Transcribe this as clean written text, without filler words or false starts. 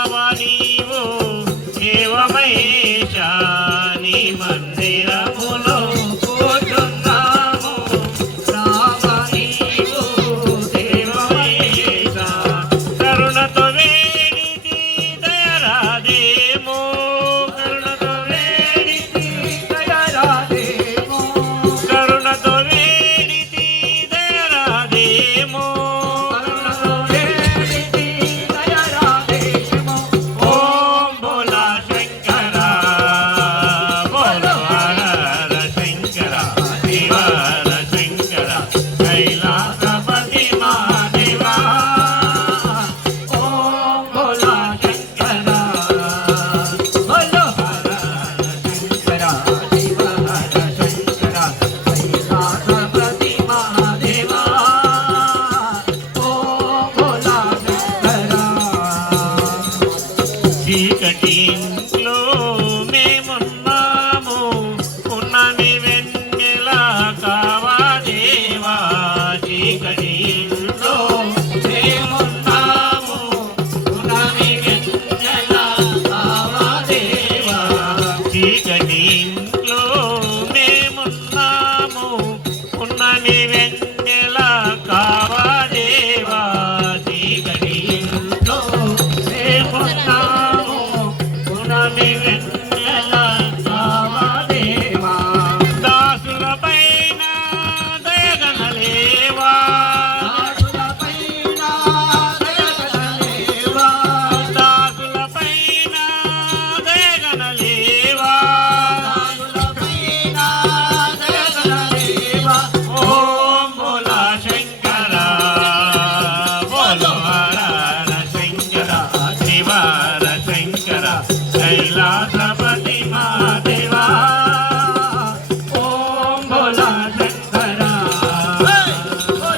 కావా నీవు దేవ మహేశ నీ మందిరములో కూర్చున్నాము రావా నీవు దేవ మహేశ కరుణతో వేడితి దయరాదేమో కరుణతో వేడితి దయరాదేమో కరుణతో వేడితి దయరాదేమో కరుణతో వేడితి దయరాదేమో ఓం భోలా శంకర బోలో హర శంకర శివర శంకర కైలాసపతి మహాదేవా ఓం భోలా శంకర బోలో హర శంకర శివర శంకర కైలాసపతి మహాదేవా ఓం భోలా శంకర చీకటిలో మేమున్నాము ఉన్నమి వెన్నెల కావా దేవా చీకటిలో మేమున్నాము ఉన్నమి వెన్నెల కావా దేవా చీకటిలో మేమున్నాము ఉన్నమి వెన్నెల కావా దేవా చీకటిలో మేమున్నాము ఉన్నమి